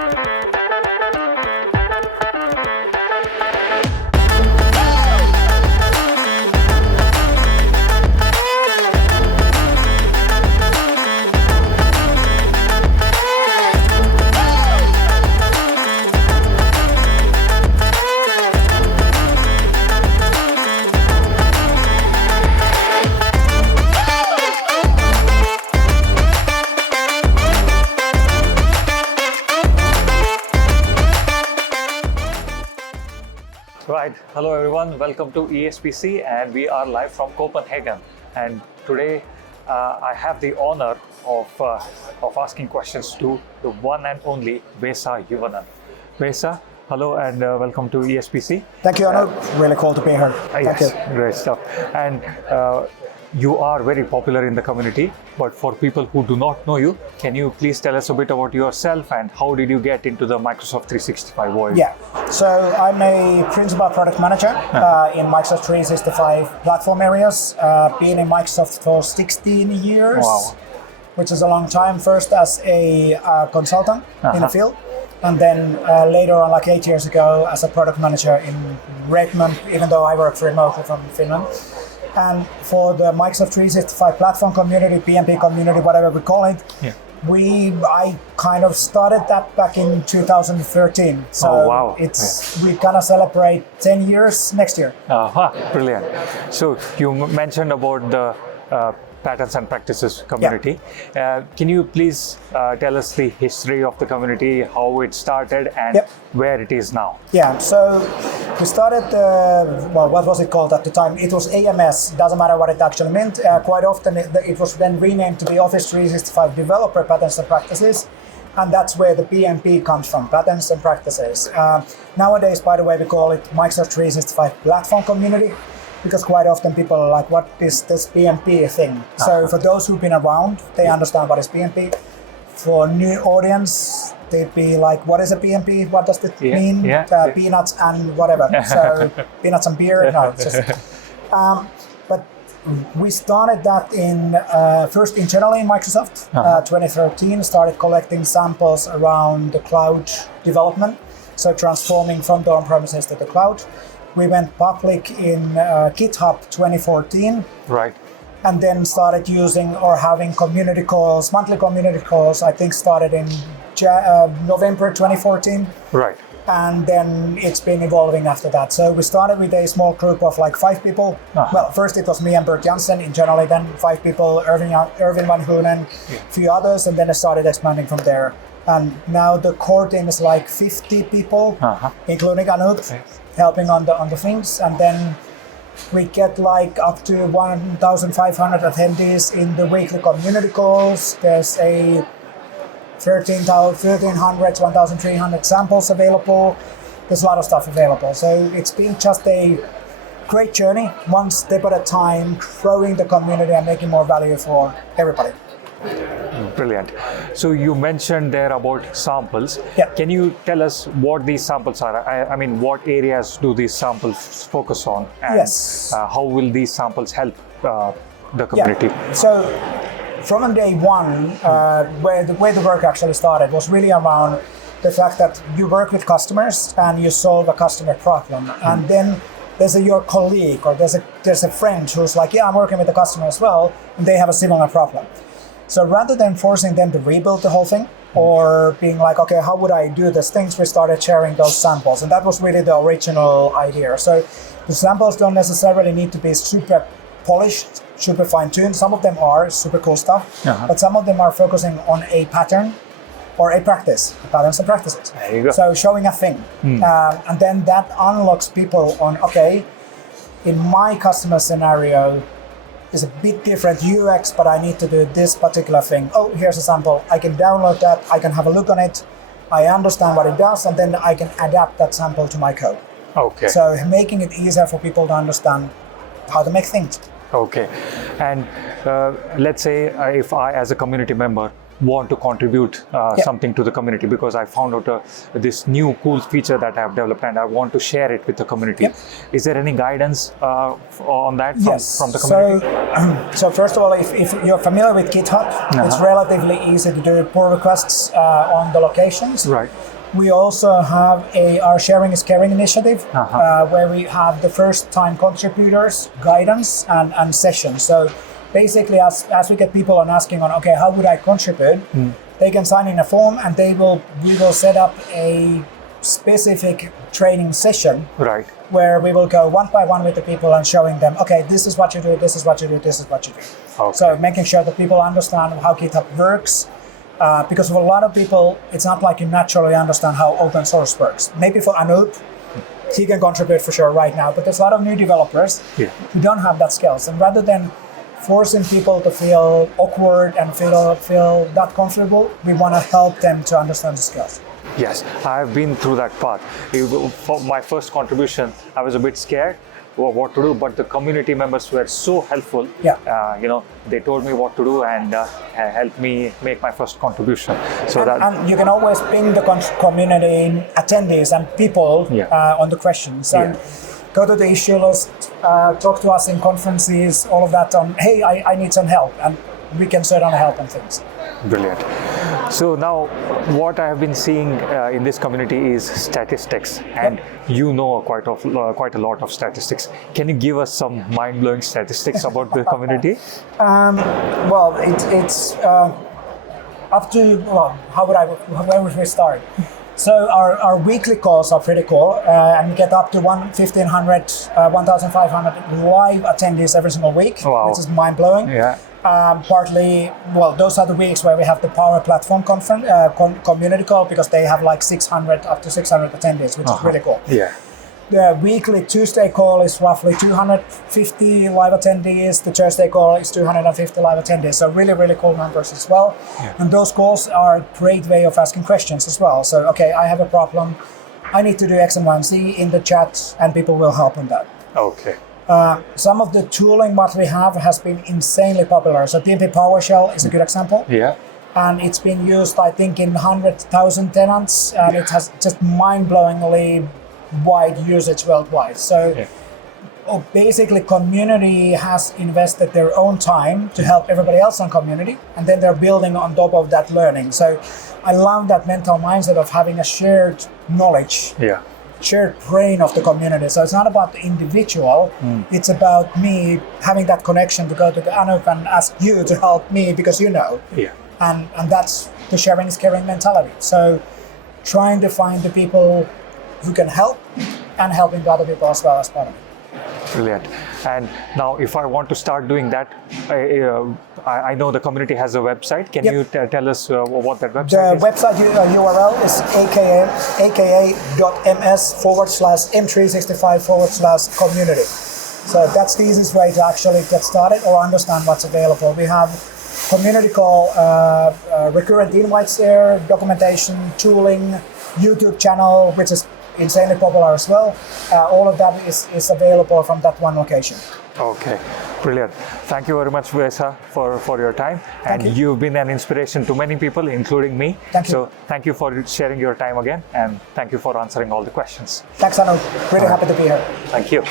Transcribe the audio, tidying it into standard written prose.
Right, hello everyone, welcome to ESPC and we are live from Copenhagen, and today I have the honor of asking questions to the one and only Vesa Juvonen. Vesa, hello and welcome to ESPC. Thank you, Anoop. Really cool to be here. Thank you. Great stuff. And you are very popular in the community, but for people who do not know you, can you please tell us a bit about yourself and how did you get into the Microsoft 365 world? Yeah, so I'm a principal product manager in Microsoft 365 platform areas. Been in Microsoft for 16 years, Wow. which is a long time. First as a consultant in the field, and then later on, like 8 years ago, as a product manager in Redmond, even though I work remotely from Finland. And for the Microsoft 365 Platform Community, PMP community, whatever we call it, I kind of started that back in 2013. So we're gonna celebrate 10 years next year. Brilliant. So you mentioned about the patterns and practices community. Can you please tell us the history of the community, how it started and where it is now? Yeah, so we started, what was it called at the time? It was AMS, doesn't matter what it actually meant. Quite often it was then renamed to the Office 365 Developer Patterns and Practices. And that's where the PMP comes from, Patterns and Practices. Nowadays, by the way, we call it Microsoft 365 Platform Community, because quite often people are like, what is this PMP thing? So for those who've been around, they understand what is PMP. For new audience, they'd be like, what is a PMP? What does it mean? Peanuts and whatever. So peanuts and beer? No, it's just... but we started that in first internally in Microsoft, 2013, started collecting samples around the cloud development. So transforming from the on-premises to the cloud. We went public in GitHub 2014. Right. And then started using or having community calls, monthly community calls, I think started in November 2014. Right. And then it's been evolving after that. So we started with a small group of like 5 people. Well, first it was me and Bert Jansen in generally, then 5 people, Irvin Van Hoonen, a few others, and then it started expanding from there. And now the core team is like 50 people, including Anoop, helping on the things. And then we get like up to 1,500 attendees in the weekly community calls. There's a 1,300, 1,300 samples available. There's a lot of stuff available. So it's been just a great journey, one step at a time, growing the community and making more value for everybody. Brilliant. So you mentioned there about samples. Can you tell us what these samples are? I mean, what areas do these samples focus on? And how will these samples help the community? So from day one, where the work actually started was really around the fact that you work with customers and you solve a customer problem. And then there's your colleague or there's a friend who's like, I'm working with the customer as well, and they have a similar problem. So rather than forcing them to rebuild the whole thing or being like, okay, how would I do these things? We started sharing those samples. And that was really the original idea. So the samples don't necessarily need to be super polished, super fine-tuned. Some of them are super cool stuff, but some of them are focusing on a pattern or a practice, patterns and practices. There you go. So showing a thing. And then that unlocks people on, okay, in my customer scenario, is a bit different UX, but I need to do this particular thing. Oh, here's a sample. I can download that. I can have a look on it. I understand what it does, and then I can adapt that sample to my code. Okay. So making it easier for people to understand how to make things. Okay. And let's say if I, as a community member, want to contribute something to the community, because I found out this new cool feature that I have developed and I want to share it with the community. Is there any guidance on that from the community? So first of all, if you're familiar with GitHub, it's relatively easy to do pull requests on the locations. Right. We also have our Sharing is Caring initiative, where we have the first time contributors guidance and sessions. So basically, as we get people on asking on, okay, how would I contribute? They can sign in a form, and we will set up a specific training session, right, where we will go one by one with the people and showing them, okay, this is what you do, this is what you do, this is what you do. Okay. So making sure that people understand how GitHub works, because for a lot of people, it's not like you naturally understand how open source works. Maybe for Anoop, he can contribute for sure right now, but there's a lot of new developers who don't have that skills. And rather than forcing people to feel awkward and feel not comfortable, we want to help them to understand the skills. Yes, I've been through that path. For my first contribution, I was a bit scared what to do, but the community members were so helpful. They told me what to do and helped me make my first contribution. So and you can always ping the community attendees and people on the questions and go to the issue list, talk to us in conferences, all of that on, hey, I need some help, and we can certainly help on things. Brilliant. So now what I have been seeing in this community is statistics, and you know quite a lot of statistics. Can you give us some mind-blowing statistics about the community? Well, it's up to, where would we start? So our weekly calls are pretty cool, and we get up to 1,500, 1,500 live attendees every single week, which is mind-blowing. Yeah. Partly, those are the weeks where we have the Power Platform Conference community call, because they have like 600 up to 600 attendees, which is really cool. Yeah. The weekly Tuesday call is roughly 250 live attendees. The Thursday call is 250 live attendees. So really, really cool numbers as well. Yeah. And those calls are a great way of asking questions as well. So, okay, I have a problem. I need to do X and Y and Z in the chat, and people will help on that. Okay. Some of the tooling what we have has been insanely popular. So TMP PowerShell is a good example. Yeah. And it's been used, I think, in 100,000 tenants, and it has just mind-blowingly wide usage worldwide. So basically, community has invested their own time to help everybody else on community, and then they're building on top of that learning. So I love that mental mindset of having a shared knowledge, shared brain of the community. So it's not about the individual, it's about me having that connection to go to the Anoop and ask you to help me because you know. Yeah. And that's the sharing is caring mentality. So trying to find the people who can help and helping the other people as well as part of it. Brilliant. And now if I want to start doing that, I know the community has a website. Can you tell us what that website is? The website URL is aka.ms/m365/community. So that's the easiest way to actually get started or understand what's available. We have community call, recurrent invites there, documentation, tooling, YouTube channel, which is insanely popular as well. All of that is available from that one location. Okay, brilliant. Thank you very much, Vesa, for your time. And you've been an inspiration to many people, including me. Thank you. So thank you for sharing your time again, and thank you for answering all the questions. Thanks, Anoop. Really happy to be here. Thank you.